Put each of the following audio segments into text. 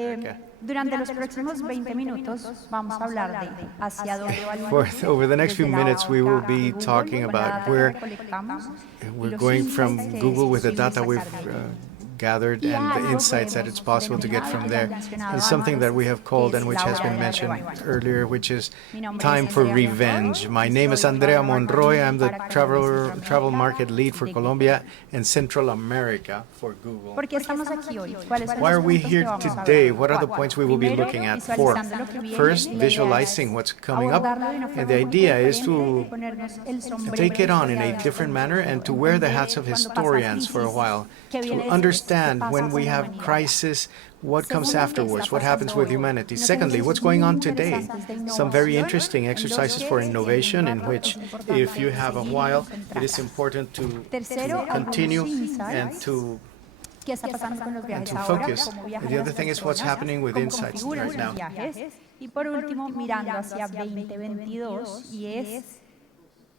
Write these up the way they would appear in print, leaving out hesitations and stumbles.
America. Durante los próximos 20 minutos vamos a hablar de hacia dónde va el mundo. Over the next few desde la minutes, we will banca a be Google, talking con la about data que where recolectamos, y we're los going insights from que Google es with the posible data we've sacar de ello. gathered Y and the algo insights que that it's hemos possible to get denominado from y ya there, mencionado and something that we antes, have called que and es which la has hora been de la mentioned revancha. earlier, which is Mi nombre time es for Andrea revenge. Monroy, My y name is soy Andrea Travel Monroy. Marketing I'm the para Colombia y travel market Centroamérica lead for de Colombia Google. and Central America for Google. ¿Por qué estamos aquí hoy? ¿Cuáles son Why los are we puntos que here vamos a today? ver? What are the Cuatro. points we will be Primero, looking at? Four. visualizando lo que viene. First, La idea visualizing es what's coming up. abordarlo de una And forma the muy idea is diferente, to ponernos el sombrero take it de on in a historiador, different manner and to wear the hats of entender cuando pasa historians for a crisis, while, qué viene to después, qué understand pasa when con we la have humanidad. crisis, what comes Segundo, qué está afterwards, what happens pasando with hoy. humanity. Unos Secondly, what's ejercicios going muy on today? interesantes de Some very innovación. interesting En los exercises que, for si tienen innovation un in rato, which, es importante if you have a seguir y while, it is concentrarse. important to Tercero, continue algunos and insights. to ¿Qué está pasando con los viajes to ahora? focus. ¿Cómo viajan And the las other thing is what's personas? happening with ¿Cómo insights configuran right sus now. viajes? Y por último, mirando hacia 2022, y es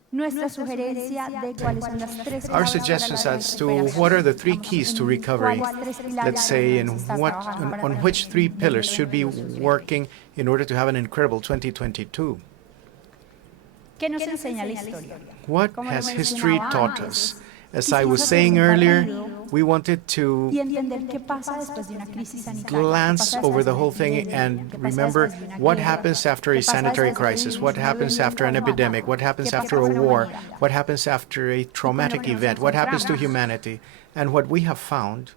nuestra sugerencia de cuáles son las tres Our claves para suggestions la as to what are the three recuperación. keys to En recovery, cuáles tres pilares let's say, and se está what, trabajando para on tener which three pillars should be 2022. working in order to have an incredible 2022. ¿Qué nos enseña la historia? What Como lo has history mencionaba taught antes, us? As I quisimos was hacer saying un earlier, barrido we wanted y to entender qué pasa después de una crisis sanitaria, glance qué pasa over the después de whole una thing epidemia, and qué pasa remember después de una what guerra, happens after qué a pasa sanitary después de crisis, vivir what un happens evento after an traumático, epidemic, what happens qué pasa after a con la war, humanidad. what happens after a Y con lo traumatic que nos event, what happens to encontramos humanity. And what we have found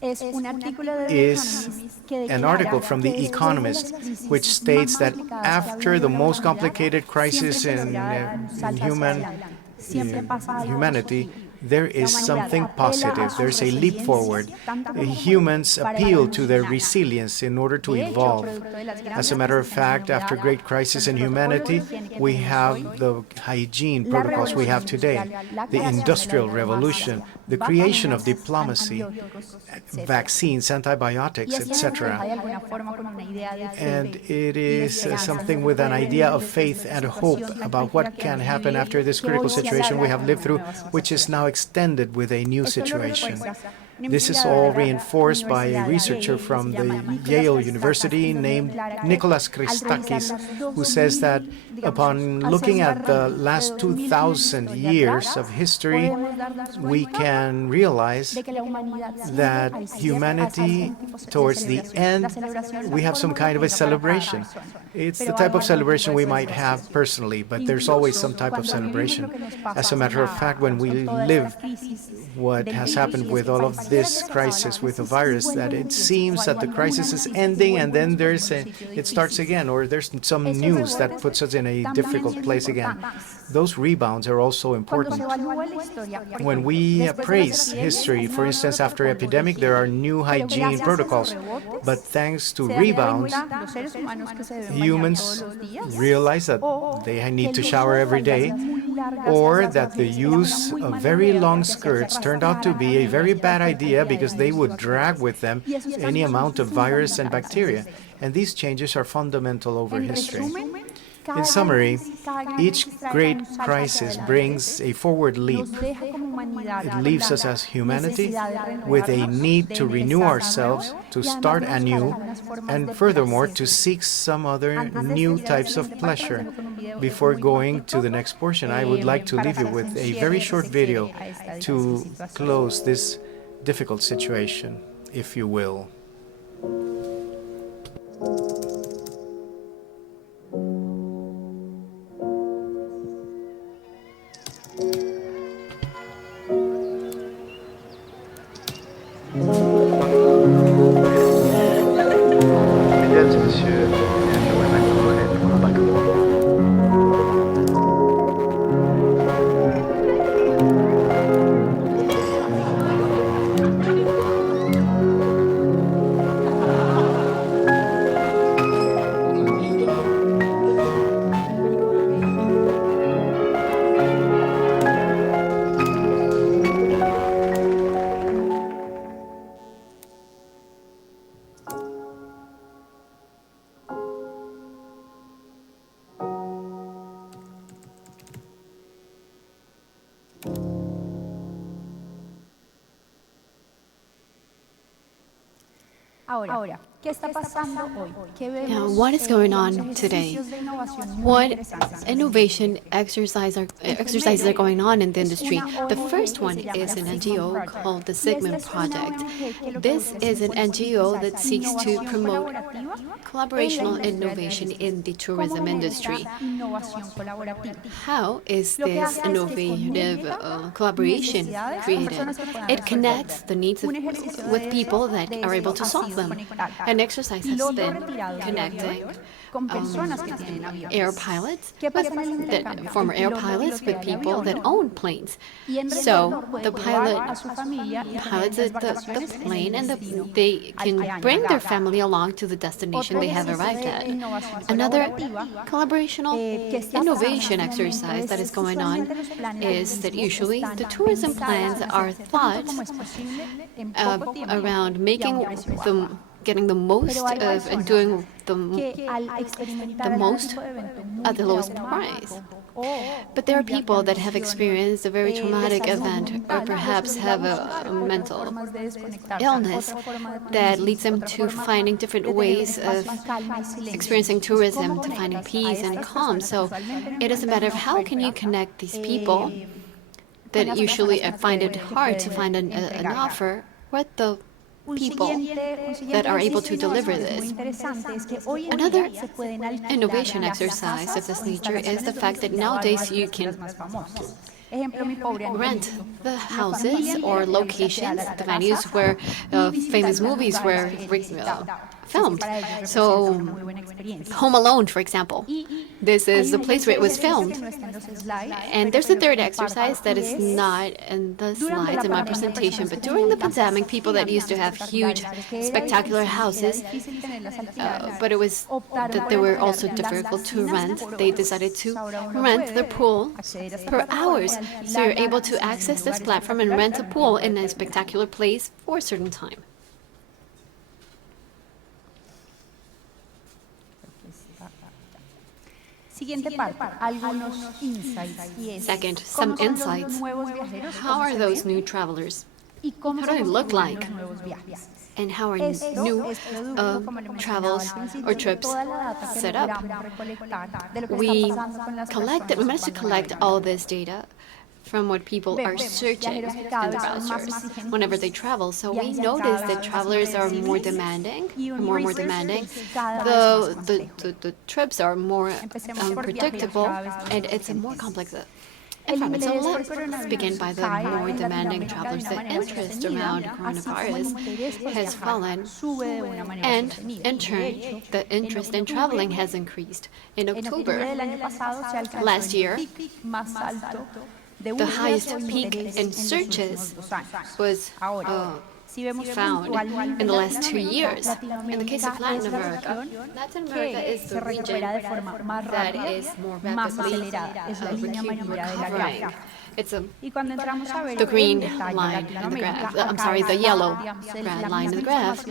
es un artículo de The is Economist que an declara article from que The después de Economist, las crisis which states más that complicadas que ha after habido the en la most humanidad, complicated siempre crisis se in, logra dar un in salto hacia human adelante. Siempre pasa algo humanity, positivo. there La is humanidad something apela a positive. su There's a leap resiliencia, forward. tanto como Humans para appeal to their evolucionar. resilience in order to De hecho, evolve. producto de las As grandes a matter of crisis en la fact, after humanidad, great crisis in con los humanity, protocolos de higiene que we tenemos have hoy, the hygiene la protocols we revolución have today, industrial, la the creación de la industrial diplomacia, revolution, the creation of vacunas, diplomacy, antibióticos, etcétera. vaccines, antibiotics, Y esto se etc. refleja de alguna forma con una idea de fe And y it de is esperanza something sobre with an lo que idea puede of venir faith después de and esta hope situación tan about crítica what que can hemos happen after vivido, this que critical hoy se situation we alarga have con lived una through, nueva which is situación. now extended with a new Esto lo situation. refuerza un This is investigador all de la reinforced by a Universidad de researcher Yale que from se the llama Nicholas Yale Christakis, University en donde named declara que Nicholas al revisar Christakis, los who says that 2000, upon digamos, looking hacerlo at the arranque de last 2000 2,000 años de years atrás, of history, podemos darnos we cuenta can realize de que la humanidad siempre that al cierre humanity, hace algún tipo towards de the celebración. end, La celebración we la have some forma kind of lo a tenga para cada celebration. persona, It's the pero type hay of algún celebration tipo we de might have celebración. personally, but there's always some Incluso type of cuando vivimos celebration. lo que nos pasa As a matter of con fact, when we con toda live esta crisis what del has virus, happened y es with que all pareciera of que this se acaba crisis la with the crisis y virus, vuelve that el it infierno, seems o that hay the alguna crisis is crisis y ending and vuelve then después there's en un a, sitio de it starts crisis. again, or there's some Esos news that rebotes puts us in a también difficult son place again. importantes. Those rebounds are also Cuando se important. evalúa la historia, por When ejemplo, we después de las appraise epidemias, history, hay for nuevos instance, after protocolos de epidemic, there are higiene, new pero hygiene gracias a los protocols. rebotes But thanks to se dan rebounds, cuenta los seres humanos que se deben bañar humans todos los días, realize that o they que need el to uso shower de every faldas day, muy largas or hacia that the atrás era una use muy of mala very idea long porque hacía que skirts turned out to arrastraran be a con very ellas bad cualquier idea cantidad de because they virus would o drag bacterias. with them Y esos any cambios son amount of virus and fundamentales. bacteria. And these changes are fundamental over En history. resumen, cada In summary, crisis, cada gran each crisis trae great un salto hacia crisis adelante. brings a forward leap. Nos deja como humanidad It con leaves la us as humanity necesidad de with a renovarnos, need de to renew empezar de ourselves, nuevo, to y además start buscar anew, algunas formas and de furthermore to placer. seek some other Antes de new seguir types adelante, of pleasure. parafraseando con un video Before muy going to cortito, the next portion, I would like to para leave you hacer with un a cierre very que short se video quiere a esta difícil to situación. close this difficult situation, if you will. Mesdames et messieurs, j'aimerais maintenant connaître l'embarquement. Ahora, ¿qué está pasando hoy? ¿Qué vemos? Now, what is going on today? Ejercicios de innovación muy What interesantes. innovation exercises are going on in the industry? The first one is an NGO called the Sigmund Project. This is an NGO that seeks to promote collaborational innovation in the tourism industry. Innovación colaborativa. How is this innovative collaboration created? It connects the needs with people that are able to solve them. An exercise has been connecting con personas que tienen aviones. air pilots, ¿Qué pasa en el intercambio? former El air piloto pilots with pilota el people avión, that own planes. y en So retorno puede the llevar pilot a su familia y pilots tener the vacaciones en el plane and destino they al can que hayan bring their llegado. family along to the destination they have arrived at. Another collaborational innovation exercise that is going on is that usually the tourism plans are thought around getting the most of and doing the most at the lowest price. But there are people that have experienced a very traumatic event or perhaps have a mental illness that leads them to finding different ways of experiencing tourism, to finding peace and calm. So it is a matter of how can you connect these people that usually find it hard to find an offer with the people that are able to deliver this. Another innovation exercise of this nature is the fact that nowadays you can rent the houses or locations, the venues where famous movies were filmed. So, Home Alone, for example. This is the place where it was filmed. And there's a third exercise that is not in the slides in my presentation, but during the pandemic, people that used to have huge, spectacular houses, but it was that they were also difficult to rent, they decided to rent the pool per hours. So you're able to access this platform and rent a pool in a spectacular place for a certain time. Siguiente parte, algunos insights. Second, some insights. How are those new travelers? How do they look like? And how are new travels or trips set up? We managed to collect all this data from what people are searching in the browsers whenever they travel. So we noticed that travelers are more demanding, more demanding. The trips are more unpredictable, and it's a more complex environment. So let's begin by the more demanding travelers. The interest around coronavirus has fallen, and in turn, the interest in traveling has increased. In October last year, the highest peak in searches was found in the last 2 years. In the case of Latin America is the region that is more rapidly recovering. It's the green line in the graph, the yellow line in the graph.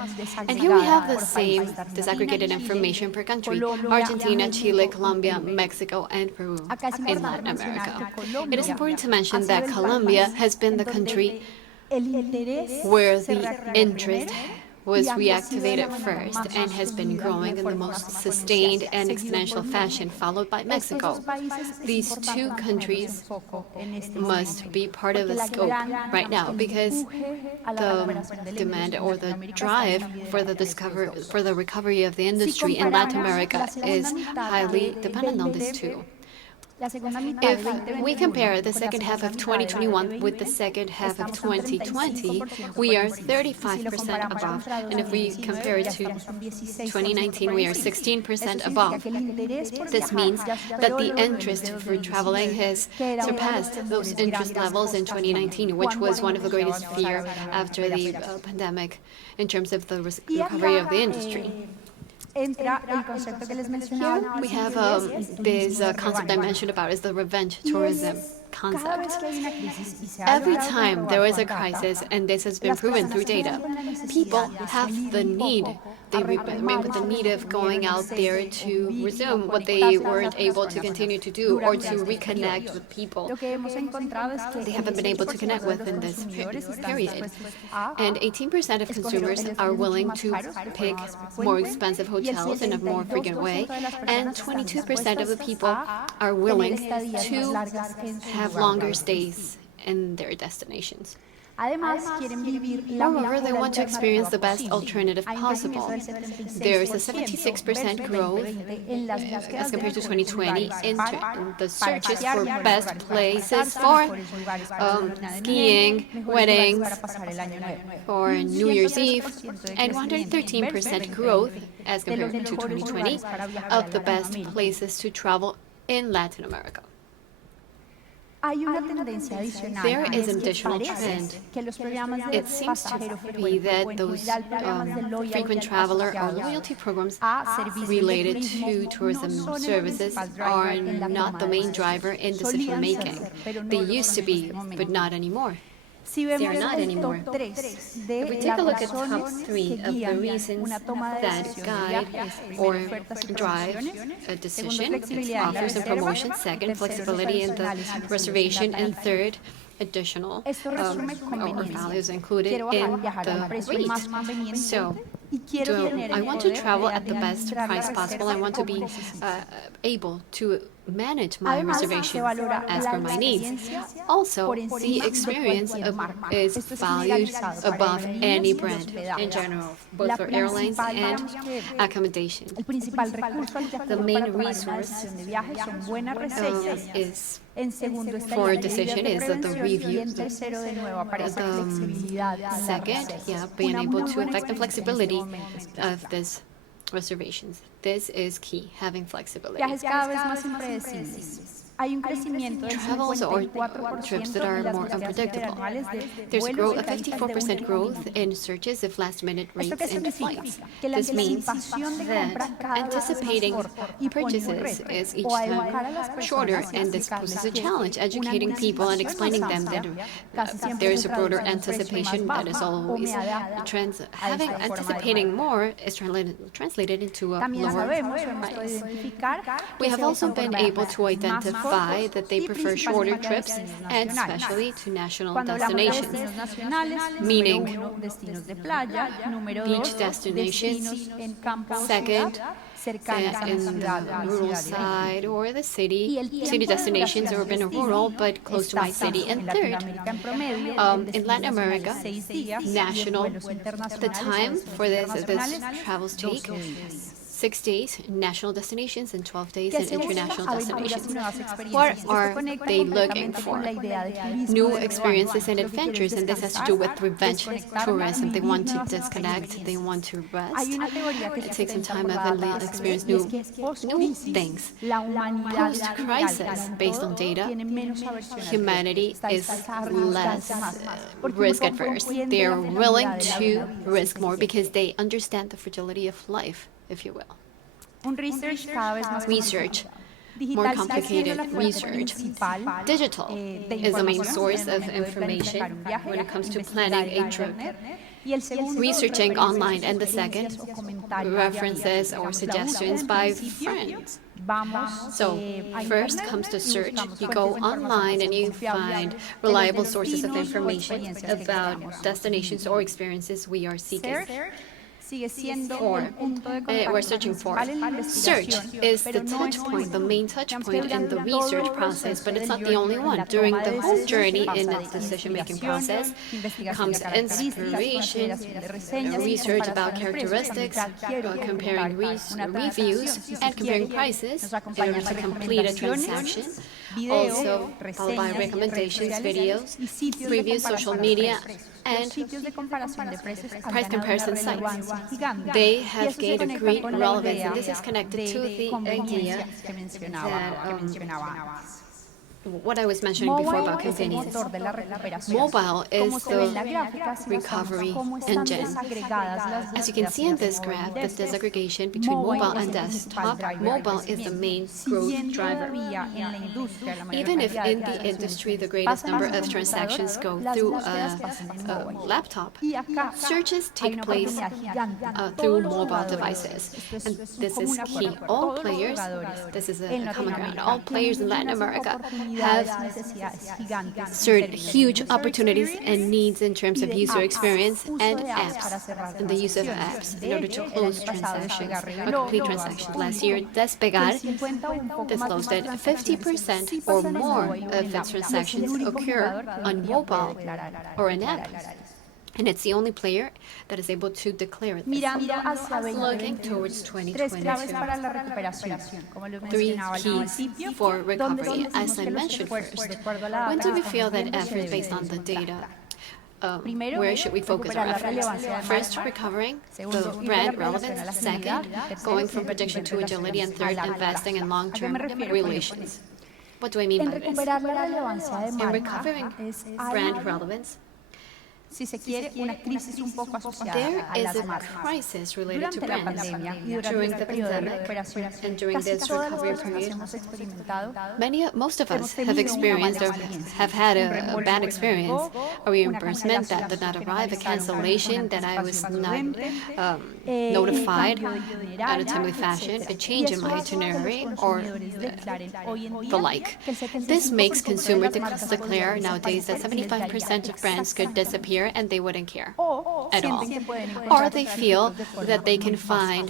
And here we have the same disaggregated information per country: Argentina, Chile, Colombia, Mexico, and Peru in Latin America. It is important to mention that Colombia has been the country where the interest was reactivated first and has been growing in the most sustained and exponential fashion, followed by Mexico. These two countries must be part of the scope right now because the demand or the drive for the recovery of the industry in Latin America is highly dependent on these two. If we compare the second half of 2021 with the second half of 2020, we are 35% above. And if we compare it to 2019, we are 16% above. This means that the interest for traveling has surpassed those interest levels in 2019, which was one of the greatest fears after the pandemic in terms of the recovery of the industry. Here we have this concept I mentioned about is the revenge tourism concept. Every time there is a crisis, and this has been proven through data, people have the need they remain with the need of going out there to resume what they weren't able to continue to do or to reconnect with people they haven't been able to connect with in this period. And 18% of consumers are willing to pick more expensive hotels in a more frequent way, and 22% of the people are willing to have longer stays in their destinations. Moreover, they want to experience the best alternative possible. There is a 76% growth as compared to 2020 in the searches for best places for skiing, weddings, for New Year's Eve, and 113% growth as compared to 2020 of the best places to travel in Latin America. There is an additional trend. It seems to be that those frequent traveler or loyalty programs related to tourism services are not the main driver in decision making. They used to be, but not anymore. They are not anymore. If we take a look at top 3 of the reasons that guide or drive a decision, it's offers and promotions, second, flexibility in the reservation, and third, additional or values included in the rate. So, I want to travel at the best price possible. I want to be able to manage my reservation as per my needs. Also, the experience is valued above any brand in general, both for airlines and accommodation. The main resource is for a decision is the review. The second, being able to affect the flexibility of this reservations. This is key, having flexibility. Travels or trips that are more unpredictable. There's a 54% growth in searches of last-minute rates and flights. This means that anticipating purchases is each time shorter, and this poses a challenge, educating people and explaining them that there is a broader anticipation that is always anticipating more is translated into a lower price. We have also been able to identify that they prefer shorter trips, and especially to national destinations, meaning beach destinations, second, in the rural side or the city destinations, urban or rural, but close to my city, and third, in Latin America, national, the time for this travels take 6 days in national destinations and 12 days in international destinations. What are they looking for? New experiences and adventures, and this has to do with revenge tourism. They want to disconnect, they want to rest, take some time off and experience new things. Post-crisis, based on data, humanity is less risk-adverse. They are willing to risk more because they understand the fragility of life, if you will. Research, more complicated research. Digital is the main source of information when it comes to planning a trip. Researching online, and the second, references or suggestions by friends. So, first comes the search. You go online and you find reliable sources of information about destinations or experiences we are seeking. We're searching for. Search is the touch point, the main touch point in the research process, but it's not the only one. During the whole journey in the decision-making process comes inspiration, research about characteristics, comparing reviews, and comparing prices in order to complete a transaction. Also, followed by recommendations, videos, reviews, social media, and price comparison sites. They have gained a great relevance, and this is connected to the idea that what I was mentioning before about convenience. Mobile is the recovery engine. As you can see in this graph, the disaggregation between mobile and desktop, mobile is the main growth driver. Even if in the industry the greatest number of transactions go through a laptop, searches take place through mobile devices. And this is key. All players, this is a common ground, all players in Latin America have huge opportunities and needs in terms of user experience and apps, and the use of apps in order to close transactions, or complete transactions. Last year, Despegar disclosed that 50% or more of its transactions occur on mobile or an app. And it's the only player that is able to declare this. Looking towards 2022, 3 keys for recovery. As I mentioned first, when do we feel that effort based on the data? Where should we focus our efforts? First, recovering the brand relevance. Second, going from prediction to agility. And third, investing in long-term relations. What do I mean by this? In recovering brand relevance, there is a crisis related to brands. During the pandemic and during this recovery period, most of us have experienced or have had a bad experience, a reimbursement that did not arrive, a cancellation that I was not notified at a timely fashion, a change in my itinerary, or the like. This makes consumers declare nowadays that 75% of brands could disappear and they wouldn't care at all, or they feel that they can find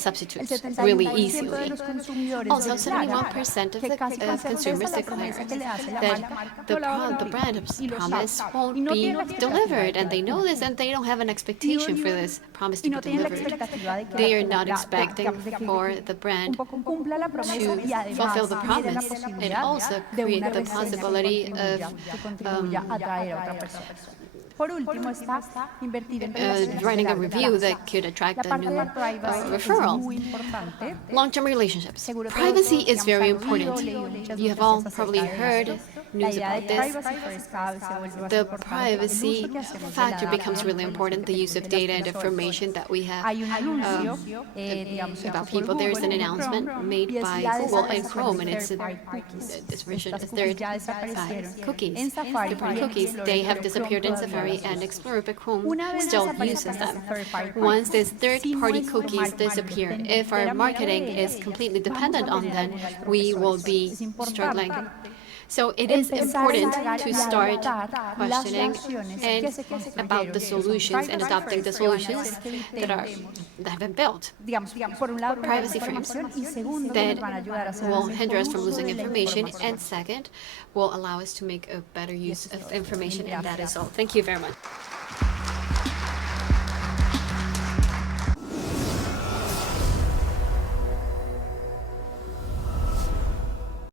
substitutes really easily. Also, 71% of consumers declare that the brand promise won't be delivered, and they know this, and they don't have an expectation for this promise to be delivered. They are not expecting for the brand to fulfill the promise, and also create the possibility of writing a review that could attract a new referral. Long-term relationships. Privacy is very important. You have all probably heard news about this. The privacy factor becomes really important, the use of data and information that we have about people. There is an announcement made by Google and Chrome, and it's this version, a third cookies. Third-party cookies, they have disappeared in Safari and Explorer, but Chrome still uses them. Once these third-party cookies disappear, if our marketing is completely dependent on them, we will be struggling. So it is important to start questioning and about the solutions and adopting the solutions that have been built. Privacy frames that will hinder us from losing information, and second, will allow us to make a better use of information, and that is all. Thank you very much.